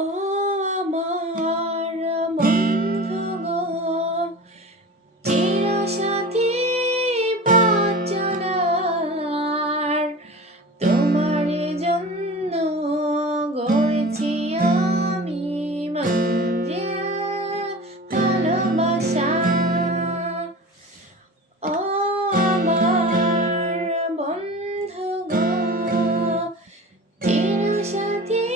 ও আমার বন্ধু গো, চিরসাথী পথ চলার, তোমার জন্য গড়েছি আমি মঞ্জিল ভালোবাসা। ও আমার বন্ধু গো, চিরসাথী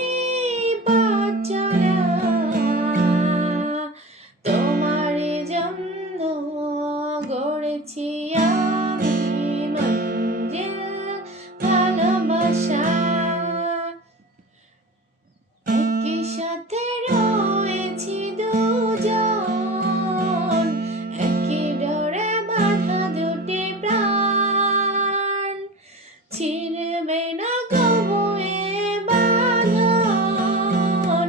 পথ চলা, তোমার জন্য গড়েছি আমি মঞ্জিল ভালোবাসা। একই সাথে রয়েছি দুজন, একই ডোরে বাঁধা দুটি প্রাণ, ছিঁড়বে না কবু এ বাঁধন,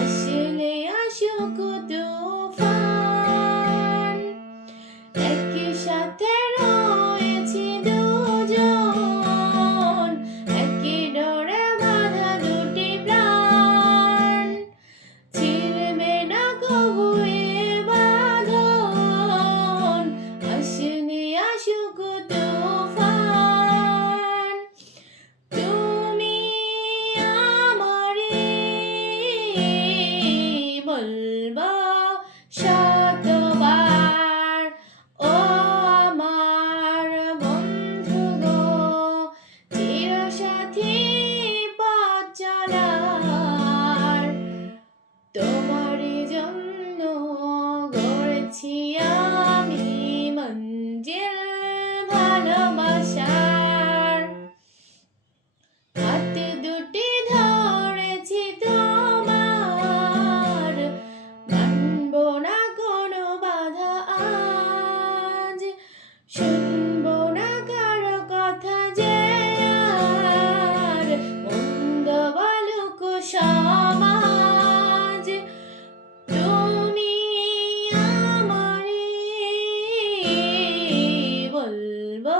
আসলে আসুক তুফান। একই সাথে রয়েছি দুজন, একই ডোরে বাঁধা দুটি প্রাণ, ছিঁড়বে না কবু এ বাঁধন, আসলে আসুক তুফান। তুমি আমারই বলবো শতবার, ও আমার বন্ধু গো, চিরসাথী পথ চলার, তোমার জন্য গড়েছি আমি মঞ্জিল ভালোবাসার। হাত দুটি ধরেছি তোমার, মানব না কোনো বাধা আজ, শুনব না কারো কথা যে আর, মন্দ বলুক সমাজ। তুমি আমারই বলবো